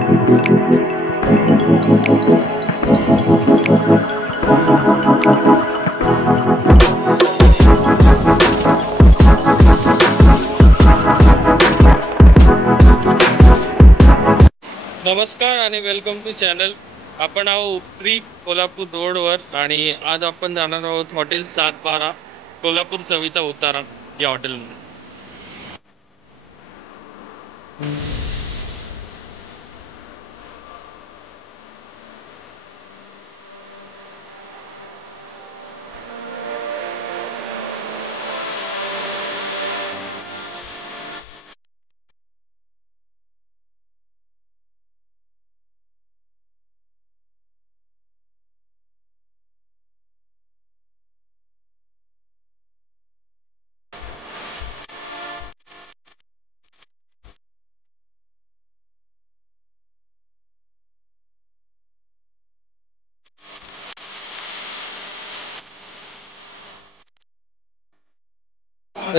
नमस्कार आणि welcome to channel. आपण आहोत उपरी कोल्हापूर रोडवर आणि आज आपण जाणार आहोत हॉटेल 712 कोल्हापूर चवीचा उतारा या हॉटेलमध्ये.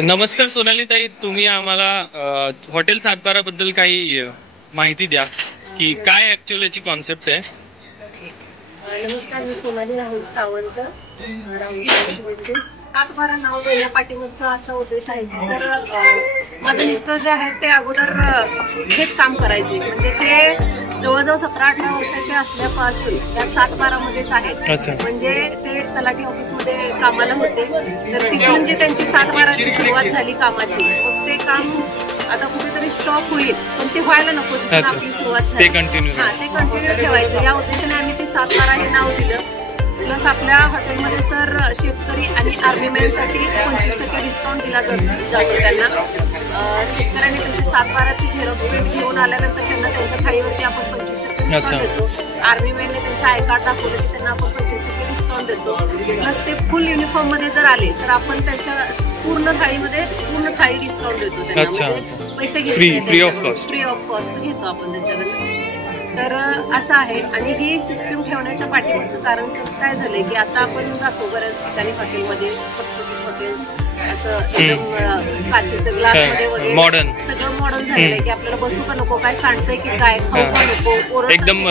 नमस्कार सोनाली ताई, तुम्ही आम्हाला हॉटेल 712 बद्दल काही माहिती द्या की काय ऍक्च्युअली याची कॉन्सेप्ट आहे. नमस्कार, मी सोनाली राहुल सावंत. राहुल 712 नाव देण्या पाठीमागचा असा उद्देश आहे की सर, माझे मिस्टर जे आहेत ते अगोदर हेच काम करायचे, म्हणजे ते जवळजवळ 17-18 वर्षाचे असल्यापासून त्या 712 मध्येच आहेत. म्हणजे ते तलाठी ऑफिसमध्ये कामाला होते, तर तिथून जी त्यांची 712ची सुरुवात झाली कामाची, मग ते काम आता कुठेतरी स्टॉप होईल, पण ते व्हायला नको. जिथून आपली सुरुवात झाली ते कंटिन्यू ठेवायचं या उद्देशाने आम्ही ते 712 हे नाव दिलं. प्लस आपल्या हॉटेलमध्ये सर शेतकरी आणि आर्मीमॅनसाठी 25% डिस्काउंट दिला जातो त्यांना. शेतकऱ्यांनी त्यांची 712ची झेरॉक्स प्रिंट घेऊन आल्यानंतर त्यांना त्यांच्या थाळीवरती आपण 25% डिस्काउंट देतो. आर्मीमॅनने त्यांचं आय कार्ड दाखवलं की त्यांना आपण 25% डिस्काउंट देतो. प्लस ते फुल युनिफॉर्म मध्ये जर आले तर आपण त्यांच्या पूर्ण थाळी डिस्काउंट देतो त्यांना. म्हणजे पैसे घेतो, फ्री ऑफ कॉस्ट घेतो आपण त्यांच्याकडनं. तर असं आहे. आणि ही सिस्टीम ठेवण्याच्या पाठीमागचं कारण काय झालंय की आता आपण जातो बऱ्याच ठिकाणी हॉटेलमध्ये, हॉटेल असं एकदम काचेचं ग्लास मध्ये वगैरे सगळं मॉडर्न झालेलं आहे की आपल्याला बसू का नको, काय सांगतंय की काय, खाऊ का नको, एकदम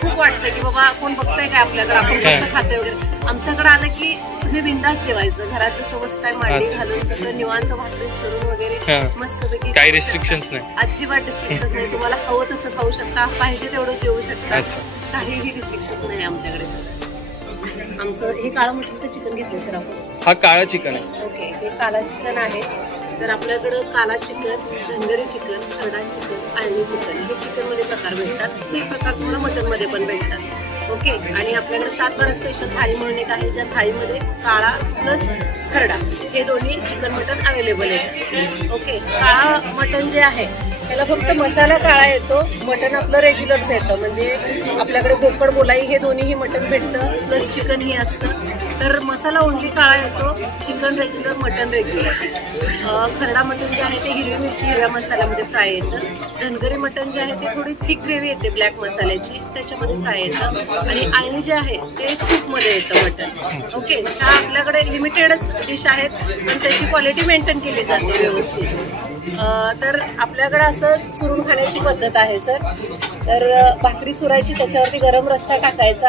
खूप वाटतंय की बाबा कोण बघतंय काय आपल्याकडे, आपण कसं खातोय वगैरे. आमच्याकडे आलं की तुम्ही बिंदास जेवायचं, घरात जसं वस्तू काय मांडी घालून तसं निवांत भाकरी चरून वगैरे मस्तपैकी, काही रिस्ट्रिक्शन्स नाही, अजिबात रिस्ट्रिक्शन्स नाही. तुम्हाला हवं तसं खाऊ शकता, पाहिजे तेवढं जेवू शकता, काहीही रिस्ट्रिक्शन नाही आमच्याकडे. आमचं हे काळं मटणाचं चिकन घेतलं सर आपण. हा काळा चिकन आहे. ओके, हे काळा चिकन आहे. तर आपल्याकडं काला चिकन, धनगरी चिकन, खरडा चिकन, आळणी चिकन हे चिकन मध्ये प्रकार भेटतात. सेम प्रकार तुम्हाला मटन मध्ये पण भेटतात. ओके, आणि आपल्याकडे 712 स्पेशल थाळी म्हणून एक आहे, ज्या थाळीमध्ये काळा प्लस खरडा हे दोन्ही चिकन मटन अवेलेबल आहेत. ओके, काळा मटन जे आहे त्याला फक्त मसाला काळा येतो, मटन आपलं रेग्युलरच येतं. म्हणजे आपल्याकडे बोकड, बोलाई हे दोन्हीही मटन भेटतं, प्लस चिकनही असतं. तर मसाला ओनली काळा येतो, चिकन रेग्युलर, मटन रेग्युलर. खरडा मटन जे आहे ते हिरवी मिरची हिरव्या मसाल्यामध्ये फ्राय येतं. धनगरी मटन जे आहे ते थोडी थिक ग्रेव्ही येते ब्लॅक मसाल्याची, त्याच्यामध्ये फ्राय येतं. आणि आळणी जे आहे ते सूपमध्ये येतं मटन. ओके, ह्या आपल्याकडे लिमिटेडच डिश आहेत पण त्याची क्वालिटी मेंटेन केली जाते व्यवस्थित. तर आपल्याकडे असं चुरून खाण्याची पद्धत आहे सर. तर भाकरी चुरायची, त्याच्यावरती गरम रस्सा टाकायचा,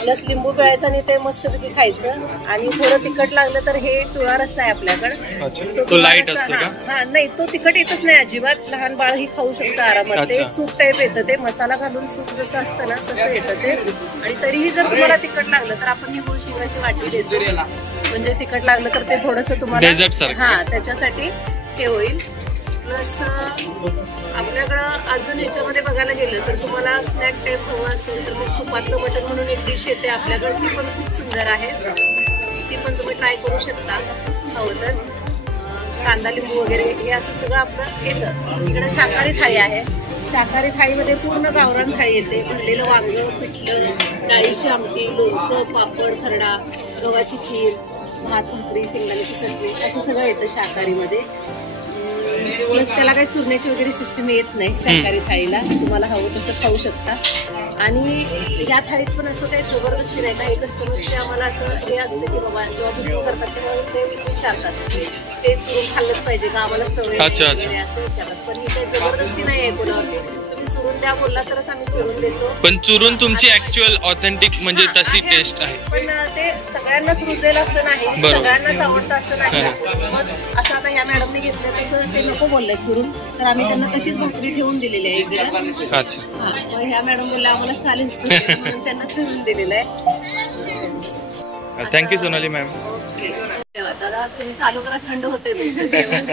प्लस लिंबू पिळायचा आणि ते मस्तपैकी खायचं. आणि थोडं तिखट लागलं तर हे पिवळा रस्सा आहे आपल्याकडे, तो लाईट असतो का? हा, नाही, तो तिखट येतच नाही अजिबात. लहान बाळ ही खाऊ शकतं आरामात. ते सूप टाईप येतं, ते मसाला घालून सूप जसं असतं ना तसं येतं ते. आणि तरीही जर तुम्हाला तिखट लागलं तर आपण ही गुळ शिंगाची वाटी देतो, म्हणजे तिखट लागलं तर ते थोडंसं तुम्हाला, हा, त्याच्यासाठी हे होईल. प्लस आपल्याकडं अजून याच्यामध्ये बघायला गेलं तर तुम्हाला स्नॅक टाईप हवं असेल तर मग तुपातलं मटण म्हणून एक डिश येते आपल्याकडं, ती पण खूप सुंदर आहे, ती पण तुम्ही ट्राय करू शकता हवं तर. कांदा लिंबू वगैरे हे असं सगळं आपलं येतं. इकडं शाकाहारी थाळी आहे. शाकाहारी थाळीमध्ये पूर्ण गावरान थाळी येते. भरलेलं वांगं, पिठलं, डाळीची आमटी, लोणचं, पापड, खरडा, गव्हाची खीर, भात, भाकरी, शेंगदाण्याची चटणी असं सगळं येतं शाकाहारीमध्ये. प्लस त्याला काही चुरण्याची वगैरे सिस्टीम येत नाही शाकाहारी थाळीला, तुम्हाला हवं तसं खाऊ शकता. आणि या थाळीत पण असं काही जबरदस्ती नाही. काही कस्टमरचे आम्हाला असं हे असतं की बाबा जेव्हा बुकिंग करतात तेव्हा ते विचारतात ते चुरून खाल्लंच पाहिजे का, आम्हाला सवय असं विचारतात. पण ही काही जबरदस्ती नाही आहे कोणावरती. तुम्ही द्या बोलला तरच आम्ही चुरून देतो. पण चुरून तुमची ऍक्च्युअल ऑथेंटिक म्हणजे तशी टेस्ट आहे. पण ते सगळ्यांनाच रुचेल असं नाही, सगळ्यांनाच आवडतं असं नाही. मग असं आता ह्या मॅडमने घेतलं तसं ते नको बोलले चुरून, तर आम्ही त्यांना तशीच भाकरी ठेवून दिलेली आहे इकडे. अच्छा. मग ह्या मॅडम बोलल्या आम्हाला चालेल म्हणून त्यांना चुरून दिलेलं आहे. Thank you Sonali ma'am. ओके, दादा तुम्ही चालू करा, थंड होते तुमचं जेवण.